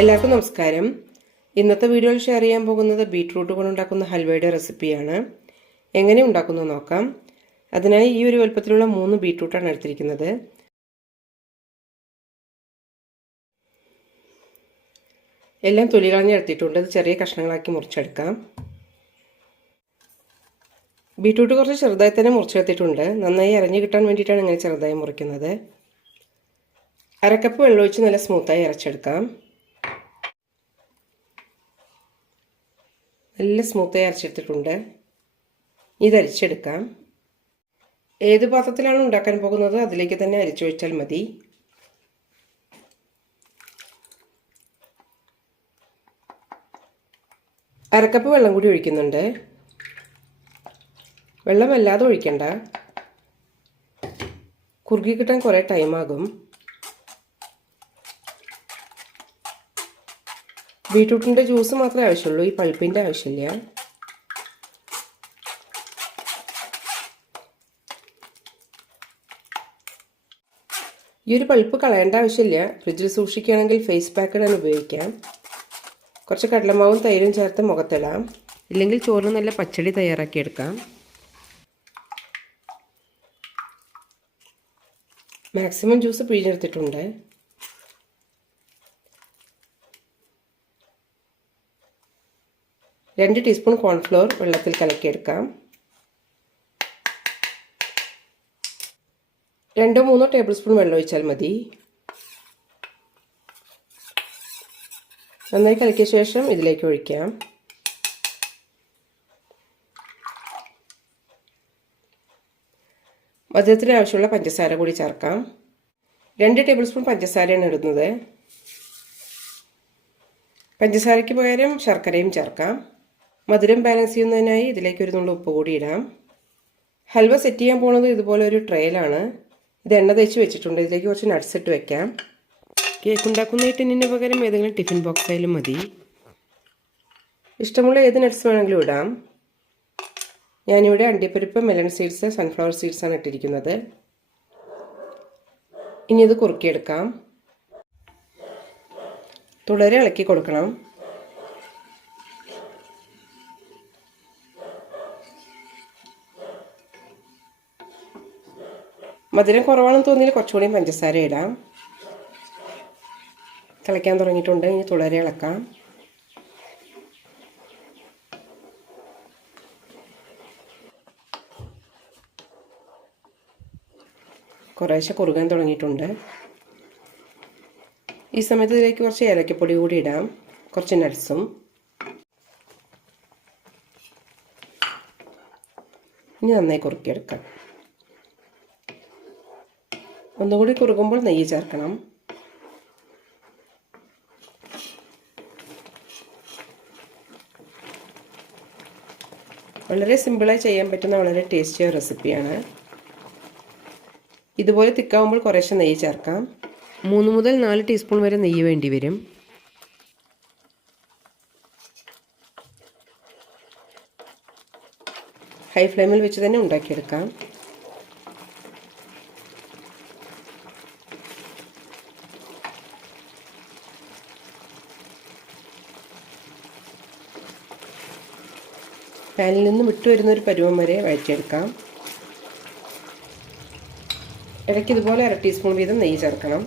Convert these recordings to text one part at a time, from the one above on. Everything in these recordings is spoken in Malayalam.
എല്ലാവർക്കും നമസ്കാരം. ഇന്നത്തെ വീഡിയോയിൽ ഷെയർ ചെയ്യാൻ പോകുന്നത് ബീട്രൂട്ട് കൊണ്ടുണ്ടാക്കുന്ന ഹൽവയുടെ റെസിപ്പിയാണ് എങ്ങനെ ഉണ്ടാക്കുന്നു നോക്കാം. അതിനായി ഈ ഒരു വലുപ്പത്തിലുള്ള മൂന്ന് ബീട്രൂട്ടാണ് എടുത്തിരിക്കുന്നത്. എല്ലാം തൊലി കളഞ്ഞ് എടുത്തിട്ടുണ്ട്. അത് ചെറിയ കഷ്ണങ്ങളാക്കി മുറിച്ചെടുക്കാം. ബീട്രൂട്ട് കുറച്ച് ചെറുതായി തന്നെ മുറിച്ചെടുത്തിട്ടുണ്ട്. നന്നായി അരഞ്ഞു കിട്ടാൻ വേണ്ടിയിട്ടാണ് ഇങ്ങനെ ചെറുതായി മുറിക്കുന്നത്. അരക്കപ്പ് വെള്ളമൊഴിച്ച് നല്ല സ്മൂത്തായി അരച്ചെടുക്കാം. നല്ല സ്മൂത്തായി അരച്ചെടുത്തിട്ടുണ്ട്. ഇത് അരിച്ചെടുക്കാം. ഏത് പാത്രത്തിലാണ് ഉണ്ടാക്കാൻ പോകുന്നത്? അതിലേക്ക് തന്നെ അരിച്ചു വെച്ചാൽ മതി. അരക്കപ്പ് വെള്ളം കൂടി ഒഴിക്കുന്നുണ്ട്. വെള്ളം വല്ലാതെ ഒഴിക്കണ്ട. കുറുകി കിട്ടാൻ കുറേ ടൈമാകും ബീട്രൂട്ടിന്റെ ജ്യൂസ് മാത്രമേ ആവശ്യമുള്ളൂ ഈ പൾപ്പിന്റെ ആവശ്യമില്ല. ഈ ഒരു പൾപ്പ് കളയേണ്ട ആവശ്യമില്ല. ഫ്രിഡ്ജിൽ സൂക്ഷിക്കുകയാണെങ്കിൽ ഫേസ് പാക്ക് ഇടാൻ ഉപയോഗിക്കാം. കുറച്ച് കടലമാവും തൈരും ചേർത്ത് മുഖത്തിടാം. ഇല്ലെങ്കിൽ ചോറ് നല്ല പച്ചടി തയ്യാറാക്കിയെടുക്കാം മാക്സിമം ജ്യൂസ് പിഴിഞ്ഞെടുത്തിട്ടുണ്ട്. രണ്ട് ടീസ്പൂൺ കോൺഫ്ലോർ വെള്ളത്തിൽ കലക്കിയെടുക്കാം. രണ്ടോ മൂന്നോ ടേബിൾ സ്പൂൺ വെള്ളം ഒഴിച്ചാൽ മതി. നന്നായി കലക്കിയ ശേഷം ഇതിലേക്ക് ഒഴിക്കാം. മധുരത്തിന് ആവശ്യമുള്ള പഞ്ചസാര കൂടി ചേർക്കാം. രണ്ട് ടേബിൾ സ്പൂൺ പഞ്ചസാരയാണ് ഇടുന്നത്. പഞ്ചസാരയ്ക്ക് പകരം ശർക്കരയും ചേർക്കാം. മധുരം ബാലൻസ് ചെയ്യുന്നതിനായി ഇതിലേക്ക് ഒരു നുള്ളു ഉപ്പ് കൂടി ഇടാം. ഹൽവ സെറ്റ് ചെയ്യാൻ പോകുന്നത് ഇതുപോലെ ഒരു ട്രെയിലാണ് ഇത് എണ്ണ തേച്ച് വെച്ചിട്ടുണ്ട്. ഇതിലേക്ക് കുറച്ച് നട്ട്സ് ഇട്ട് വെക്കാം. കേക്ക് ഉണ്ടാക്കുന്ന ഈ പകരം ഏതെങ്കിലും ടിഫിൻ ബോക്സ് ആയാലും മതി. ഇഷ്ടമുള്ള ഏത് നട്ട്സ് വേണമെങ്കിലും ഇടാം. ഞാനിവിടെ അണ്ടിപ്പരിപ്പ് മെലൺ സീഡ്സ് സൺഫ്ലവർ സീഡ്സാണ് ഇട്ടിരിക്കുന്നത്. ഇനി ഇത് കുറുക്കിയെടുക്കാം. തുടരെ ഇളക്കി കൊടുക്കണം. മധുരം കുറവാണെന്ന് തോന്നിയാൽ കുറച്ചുകൂടി പഞ്ചസാര ഇടാം. തിളയ്ക്കാൻ തുടങ്ങിയിട്ടുണ്ട്. ഇനി തുടരെ ഇളക്കാം. കുറേശ്ശെ കുറുകാൻ തുടങ്ങിയിട്ടുണ്ട്. ഈ സമയത്ത് ഇതിലേക്ക് കുറച്ച് ഏലക്കപ്പൊടി കൂടി ഇടാം. കുറച്ച് നട്ട്സും ഇനി നന്നായി കുറുക്കിയെടുക്കാം. ഒന്നുകൂടി കുറുകുമ്പോൾ നെയ്യ് ചേർക്കണം. വളരെ സിമ്പിളായി ചെയ്യാൻ പറ്റുന്ന വളരെ ടേസ്റ്റിയായ റെസിപ്പിയാണ്. ഇതുപോലെ തിക്കാവുമ്പോൾ കുറേശ്ശെ നെയ്യ് ചേർക്കാം. മൂന്ന് മുതൽ നാല് ടീസ്പൂൺ വരെ നെയ്യ് വേണ്ടി വരും. ഹൈ ഫ്ലെയിമിൽ വെച്ച് തന്നെ ഉണ്ടാക്കിയെടുക്കാം. പാനിൽ നിന്ന് വിട്ടു വരുന്ന ഒരു പരുവം വരെ വഴറ്റിയെടുക്കാം. ഇടയ്ക്ക് ഇതുപോലെ അര ടീസ്പൂൺ വീതം നെയ്യ് ചേർക്കണം.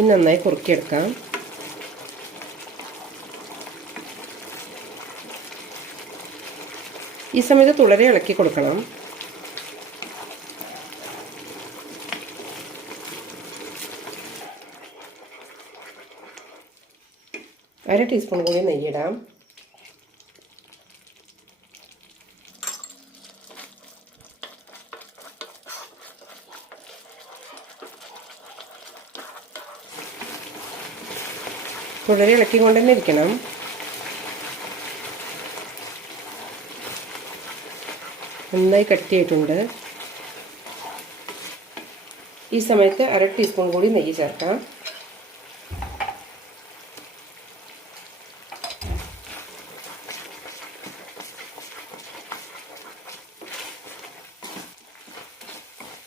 ഇനി നന്നായി കുറുക്കിയെടുക്കാം. ഈ സമയത്ത് തുളരെ ഇളക്കി കൊടുക്കണം. അര ടീസ്പൂൺ കൂടി നെയ്യിടാം തുടരെ ഇളക്കിക്കൊണ്ട് തന്നെ ഇരിക്കണം. നന്നായി കട്ടിയായിട്ടുണ്ട് ഈ സമയത്ത് അര ടീസ്പൂൺ കൂടി നെയ്യ് ചേർക്കാം.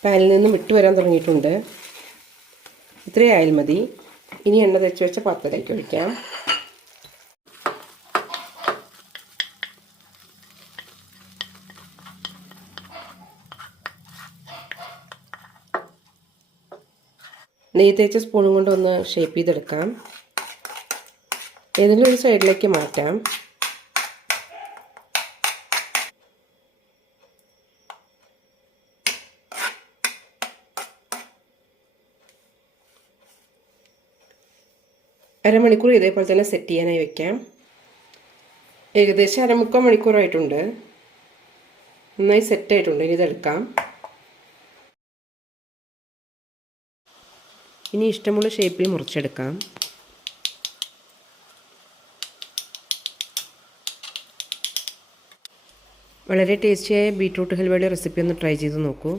പാനിൽ നിന്നും വിട്ടു വരാൻ തുടങ്ങിയിട്ടുണ്ട്. ഇത്രയായാൽ മതി. ഇനി എണ്ണ തേച്ച് വെച്ച പാത്രത്തിലേക്ക് ഒഴിക്കാം. നെയ്യ് തേച്ച സ്പൂണും കൊണ്ട് ഒന്ന് ഷേപ്പ് ചെയ്തെടുക്കാം. ഏതെങ്കിലും ഒരു സൈഡിലേക്ക് മാറ്റാം. അരമണിക്കൂർ ഇതേപോലെ തന്നെ സെറ്റ് ചെയ്യാനായി വെക്കാം. ഏകദേശം അരമുക്കാൽ മണിക്കൂറായിട്ടുണ്ട്. നന്നായി സെറ്റായിട്ടുണ്ട് ഇനി ഇതെടുക്കാം ഇനി ഇഷ്ടമുള്ള ഷേപ്പിൽ മുറിച്ചെടുക്കാം. വളരെ ടേസ്റ്റിയായ ബീട്രൂട്ട് ഹൽവയുടെ റെസിപ്പി ഒന്ന് ട്രൈ ചെയ്ത് നോക്കൂ.